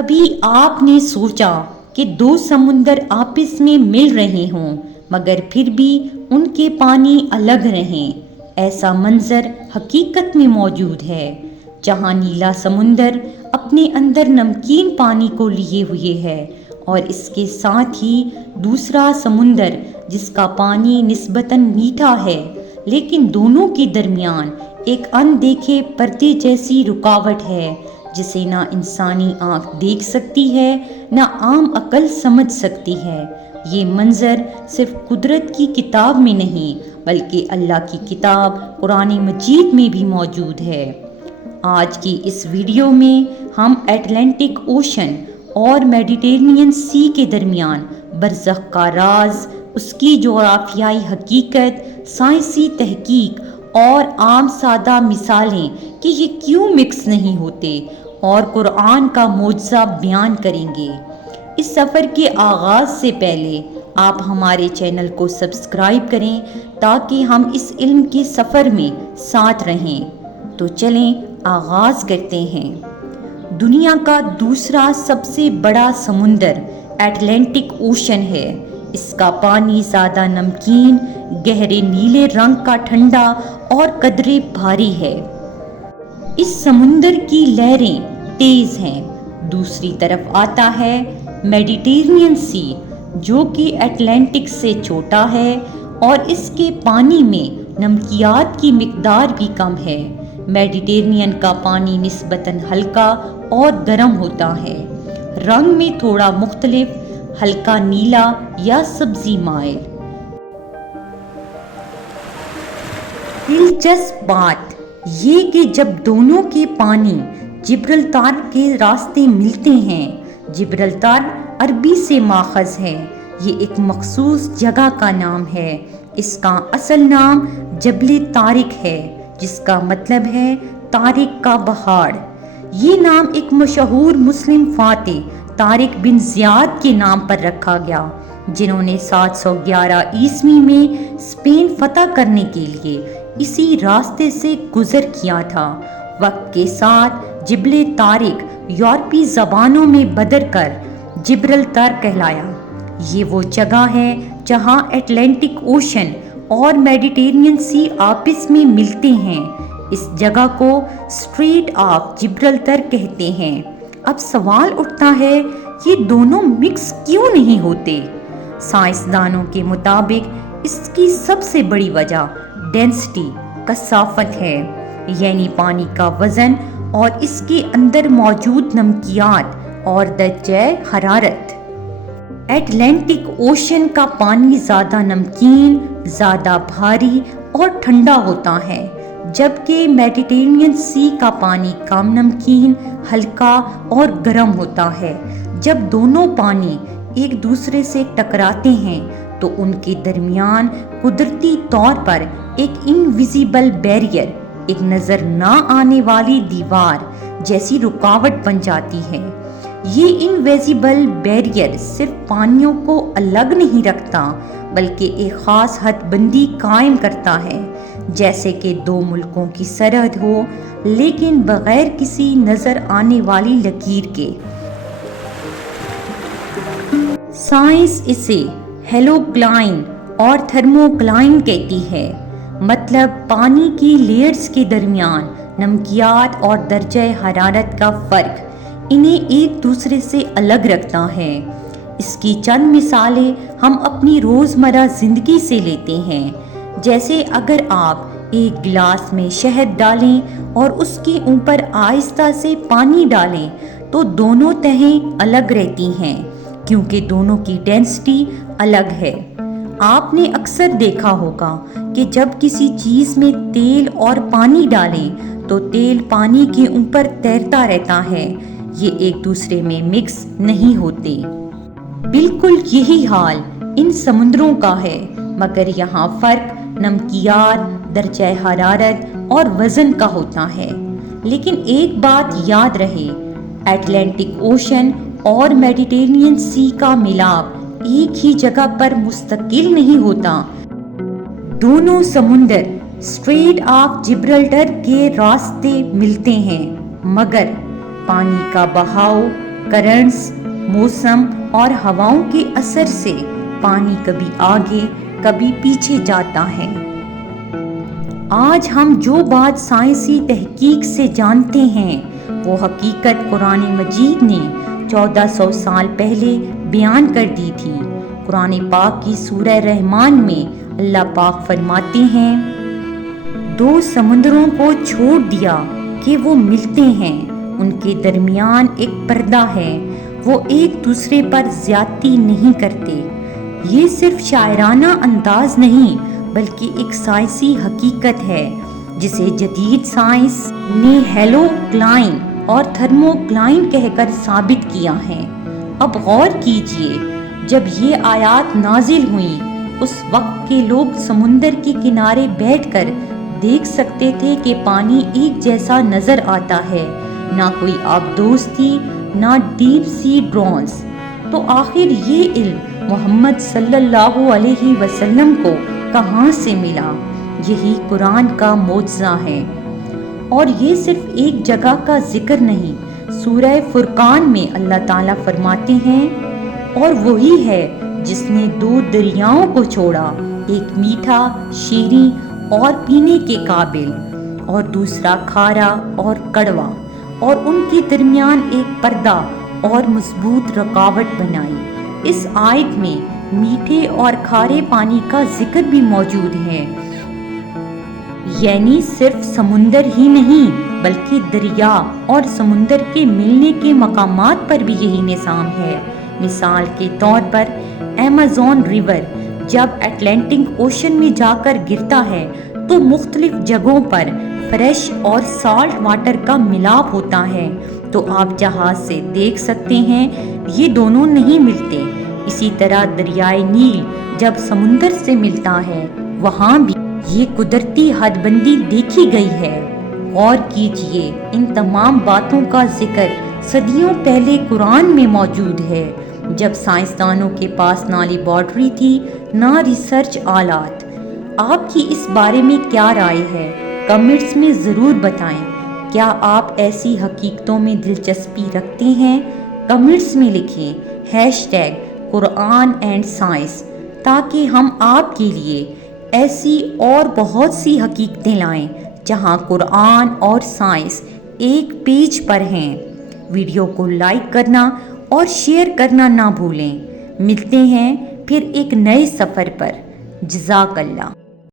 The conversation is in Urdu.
کبھی آپ نے سوچا کہ دو سمندر آپس میں مل رہے ہوں مگر پھر بھی ان کے پانی الگ رہیں؟ ایسا منظر حقیقت میں موجود ہے، جہاں نیلا سمندر اپنے اندر نمکین پانی کو لیے ہوئے ہے اور اس کے ساتھ ہی دوسرا سمندر جس کا پانی نسبتاً میٹھا ہے، لیکن دونوں کے درمیان ایک اندیکھے پردے جیسی رکاوٹ ہے جسے نہ انسانی آنکھ دیکھ سکتی ہے نہ عام عقل سمجھ سکتی ہے۔ یہ منظر صرف قدرت کی کتاب میں نہیں بلکہ اللہ کی کتاب قرآن مجید میں بھی موجود ہے۔ آج کی اس ویڈیو میں ہم اٹلانٹک اوشن اور میڈیٹرینین سی کے درمیان برزخ کا راز، اس کی جغرافیائی حقیقت، سائنسی تحقیق اور عام سادہ مثالیں کہ یہ کیوں مکس نہیں ہوتے، اور قرآن کا معجزہ بیان کریں گے۔ اس سفر کے آغاز سے پہلے آپ ہمارے چینل کو سبسکرائب کریں تاکہ ہم اس علم کے سفر میں ساتھ رہیں۔ تو چلیں آغاز کرتے ہیں۔ دنیا کا دوسرا سب سے بڑا سمندر اٹلانٹک اوشن ہے۔ اس کا پانی زیادہ نمکین، گہرے نیلے رنگ کا ٹھنڈا اور قدرے بھاری ہے۔ اس سمندر کی لہریں تیز ہیں۔ دوسری طرف آتا ہے میڈیٹرینین سی، جو کہ اٹلانٹک سے چھوٹا ہے اور اس کے پانی میں نمکیات کی مقدار بھی کم ہے۔ میڈیٹرینین کا پانی نسبتاً ہلکا اور گرم ہوتا ہے، رنگ میں تھوڑا مختلف، ہلکا نیلا یا سبزی مائل۔ دلچسپ بات یہ کہ جب دونوں کے پانی جبرلتار کے راستے ملتے ہیں، جبرلتار عربی سے ماخذ ہے، یہ ایک مخصوص جگہ کا نام ہے۔ اس کا اصل نام جبل طارق ہے، جس کا مطلب ہے طارق کا پہاڑ۔ یہ نام ایک مشہور مسلم فاتح طارق بن زیاد کے نام پر رکھا گیا، جنہوں نے 711 عیسوی میں اسپین فتح کرنے کے لیے اسی راستے سے گزر کیا تھا۔ وقت کے ساتھ جبل طارق یورپی زبانوں میں بدل کر جبرلتار کہلایا۔ یہ وہ جگہ ہے جہاں اٹلانٹک اوشن اور میڈیٹرینین سی آپس میں ملتے ہیں۔ اس جگہ کو اسٹریٹ آف جبرلتار کہتے ہیں۔ اب سوال اٹھتا ہے، یہ دونوں مکس کیوں نہیں ہوتے؟ سائنسدانوں کے مطابق اس کی سب سے بڑی وجہ ڈینسٹی، کثافت ہے، یعنی پانی کا وزن اور اس کے اندر موجود نمکیات اور درجہ حرارت۔ اٹلانٹک اوشن کا پانی زیادہ نمکین، زیادہ بھاری اور ٹھنڈا ہوتا ہے، جبکہ میڈیٹرینین سی کا پانی کم نمکین، ہلکا اور گرم ہوتا ہے۔ جب دونوں پانی ایک دوسرے سے ٹکراتے ہیں تو ان کے درمیان قدرتی طور پر ایک انویزیبل بیریئر، ایک نظر نہ آنے والی دیوار جیسی رکاوٹ بن جاتی ہے۔ یہ انویزیبل بیریئر صرف پانیوں کو الگ نہیں رکھتا بلکہ ایک خاص حد بندی قائم کرتا ہے، جیسے کہ دو ملکوں کی سرحد ہو لیکن بغیر کسی نظر آنے والی لکیر کے۔ سائنس اسے ہیلوکلائن اور تھرموکلائن کہتی ہے، مطلب پانی کی لیئرز کے درمیان نمکیات اور درجہ حرارت کا فرق انہیں ایک دوسرے سے الگ رکھتا ہے۔ اس کی چند مثالیں ہم اپنی روزمرہ زندگی سے لیتے ہیں، جیسے اگر آپ ایک گلاس میں شہد ڈالیں اور اس کے اوپر آہستہ سے پانی ڈالیں تو دونوں تہیں الگ رہتی ہیں کیونکہ دونوں کی ڈینسٹی الگ ہے۔ آپ نے اکثر دیکھا ہوگا کہ جب کسی چیز میں تیل اور پانی ڈالیں تو تیل پانی کے اوپر تیرتا رہتا ہے، یہ ایک دوسرے میں مکس نہیں ہوتے۔ بالکل یہی حال ان سمندروں کا ہے، مگر یہاں فرق نمکیات، درجہ حرارت اور وزن کا ہوتا ہے۔ لیکن ایک بات یاد رہے، اٹلانٹک اوشن اور میڈیٹرینین سی کا ملاپ ایک ہی جگہ پر مستقل نہیں ہوتا۔ دونوں سمندر اسٹریٹ آف جبرلٹر کے راستے ملتے ہیں، مگر پانی کا بہاؤ کرنٹس، موسم اور ہواؤں کے اثر سے پانی کبھی آگے کبھی پیچھے جاتا ہے۔ آج ہم جو بات سائنسی تحقیق سے جانتے ہیں وہ حقیقت قرآن مجید نے 1400 سال پہلے بیان کر دی تھی۔ قرآن پاک کی سورہ رحمان میں اللہ پاک فرماتے ہیں، دو سمندروں کو چھوڑ دیا کہ وہ ملتے ہیں، ان کے درمیان ایک پردہ ہے، وہ ایک دوسرے پر زیادتی نہیں کرتے۔ یہ صرف شاعرانہ انداز نہیں بلکہ ایک سائنسی حقیقت ہے جسے جدید سائنس نے ہیلو کلائن اور تھرمو کلائن کہہ کر ثابت کیا ہے۔ اب غور کیجئے، جب یہ آیات نازل ہوئیں اس وقت کے لوگ سمندر کے کنارے بیٹھ کر دیکھ سکتے تھے کہ پانی ایک جیسا نظر آتا ہے، نہ کوئی آبدوز تھی نہ ڈیپ سی ڈرونز۔ تو آخر یہ علم محمد صلی اللہ علیہ وسلم کو کہاں سے ملا؟ یہی قرآن کا معجزہ ہے۔ اور یہ صرف ایک جگہ کا ذکر نہیں، سورہ فرقان میں اللہ تعالیٰ فرماتے ہیں، اور وہی ہے جس نے دو دریاؤں کو چھوڑا، ایک میٹھا شیریں اور پینے کے قابل اور دوسرا کھارا اور کڑوا، اور ان کے درمیان ایک پردہ اور مضبوط رکاوٹ بنائی۔ اس آیت میں میٹھے اور کھارے پانی کا ذکر بھی موجود ہے، یعنی صرف سمندر ہی نہیں بلکہ دریا اور سمندر کے ملنے کے مقامات پر بھی یہی نظام ہے۔ مثال کے طور پر ایمیزون ریور جب اٹلانٹک اوشن میں جا کر گرتا ہے تو مختلف جگہوں پر فریش اور سالٹ واٹر کا ملاپ ہوتا ہے، تو آپ جہاز سے دیکھ سکتے ہیں یہ دونوں نہیں ملتے۔ اسی طرح دریائے نیل جب سمندر سے ملتا ہے وہاں بھی یہ قدرتی حد بندی دیکھی گئی ہے۔ غور کیجئے، ان تمام باتوں کا ذکر صدیوں پہلے قرآن میں موجود ہے، جب سائنسدانوں کے پاس نہ لیبارٹری تھی نہ ریسرچ آلات۔ آپ کی اس بارے میں کیا رائے ہے؟ کمنٹس میں ضرور بتائیں۔ کیا آپ ایسی حقیقتوں میں دلچسپی رکھتے ہیں؟ کمنٹس میں لکھیں #قرآن اینڈ سائنس، تاکہ ہم آپ کے لیے ایسی اور بہت سی حقیقتیں لائیں جہاں قرآن اور سائنس ایک پیج پر ہیں۔ ویڈیو کو لائک کرنا اور شیئر کرنا نہ بھولیں۔ ملتے ہیں پھر ایک نئے سفر پر۔ جزاک اللہ۔